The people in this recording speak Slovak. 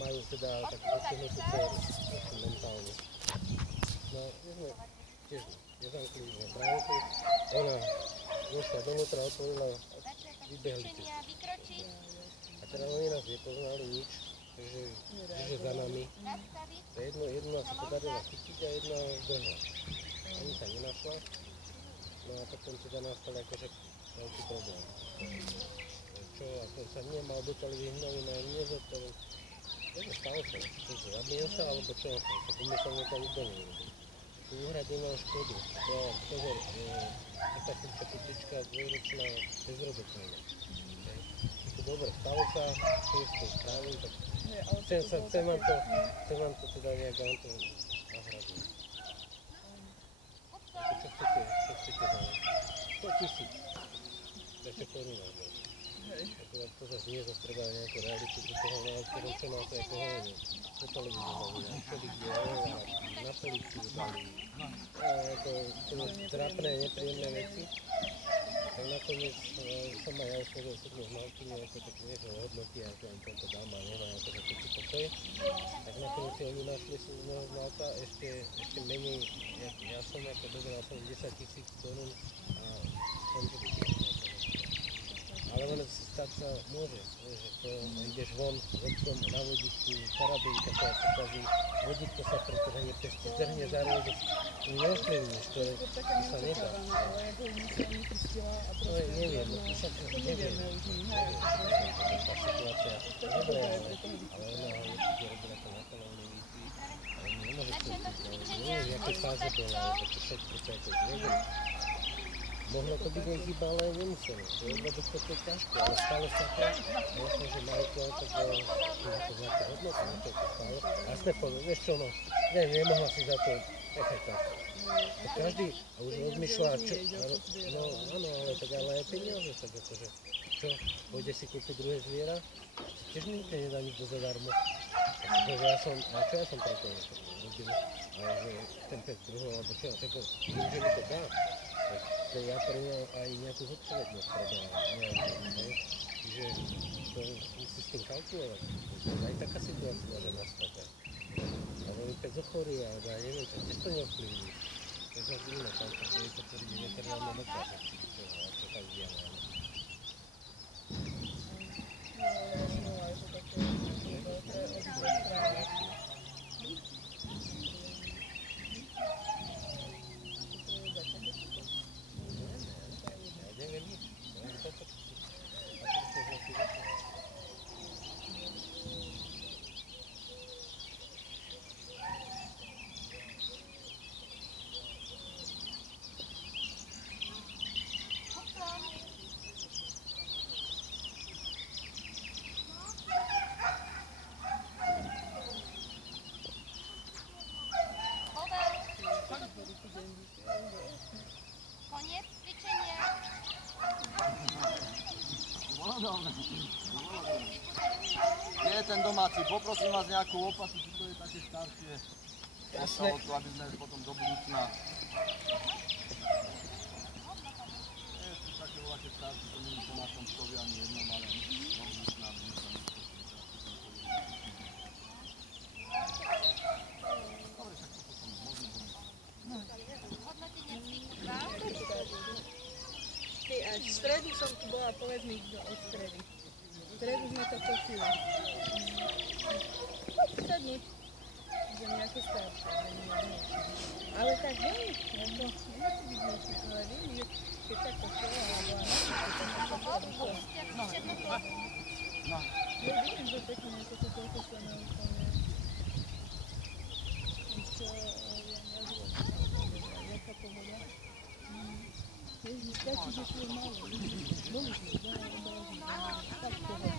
majú teda takú postihnutú dceru, mentálne. No, my sme tiež nezamkli sme bránku, ona vošla dovnútra, otvorila a vybehli tie. A teda oni nás nepoznali nič, takže za nami. A jednu nás sa podarilo chytiť a jedna zdrhla. Ani sa nenašla. No a potom teda nastal akože veľký problém. Čo, ako sa nemal do televíznej noviny, nezodpovedal. Stalo sa, čo sa zabijem sa, alebo čo, tak umyselne to nikto neurobil. Tu uhradím vám škodu. Pozor, taká kurča kutička, dvojročná, bezrodokojná. Je to dobre, stalo sa, čo je s tým správnym, tak chcem vám to teda nejak vám to nahradiť. Čo chcete za ne? 100 000. Ešte koruna. Akurát to zase nie zase treba nejakú realitu do toho, ale čo má to ako hovorím. Po televízii, všeli kde na políciu dali. Ako trápne, nepríjemné veci. Tak nakoniec som aj ja oslovil súdnu znalkyňu, ako tak niečo hodnotí, ako im toto dám a nemá ako za taký pokoj. Tak nakoniec si oni našli súdneho znalca ešte menej, ja som ako dobral som 10 000 korún a skončili. Ale ono stať sa môže, že to ideš von s otcom na vodítku, karabinka sa pokazí, vodítko sa pretrhne, pes ti zdrhne za rožok, neovplyvníš, to sa nedá. No neviem, to sa nevieme už tá situácia, dobre, ale ona ho určite robila to na kolóne výpí, ale nemôže to byť, neviem, v jakej fáze bola, alebo to všetko, neviem. Mohlo to byť aj chyba, ale nemuselo. Lebo to je ťažké, ale stalo sa to. A jasne, že majiteľ to bol nejaké hodnoty, na to stalo. A sme povedali, vieš čo, no, nemohla si za to nechať tak. A každý už rozmýšľa, čo, no áno, ale tak ale aj peniaze, tak akože, čo, pôjde si kúpiť druhé zviera, tiež mi to nedá nikto zadarmo. Takže ja som preto robil, ale že ten pes druhého, alebo čo, tak viem, že mi to dá. To ja pre mňa aj nejakú zodpovednosť preberám, hej. Čiže to musí s tým kalkulovať. Aj taká situácia môže nastať. Ale keď zochorí, alebo ja neviem, tak tiež to neovplyvní. To je zase iné, tam sa bude potvrdiť veterinárne dokáže, čo sa udialo. Koniec cvičenia. Kde je ten domáci? Poprosím vás nejakú lopatu, či to je také staršie. Ostalo to, aby sme potom do budúcna. Nie sú také voľaké staršie, to nie je to na tom stovi ani jednom, ale do budúcna by sa niečo. Dobre, však to potom možno bude. Hodnotenie cviku 2. Až v stredu som tu bola, povedz mi od stredy. V stredu sme to točili. Sednúť. Že nejaké staršie. Ale tak hej, ako nemusí byť niečo, ale viem, že keď tak točila, alebo aj na to, No. Ja viem, že pekne ako to toľko sa neúplne. Čo, ja nezviem. Jaká pohoda. Stačí, že tu je málo. Boli sme, tak pohoda.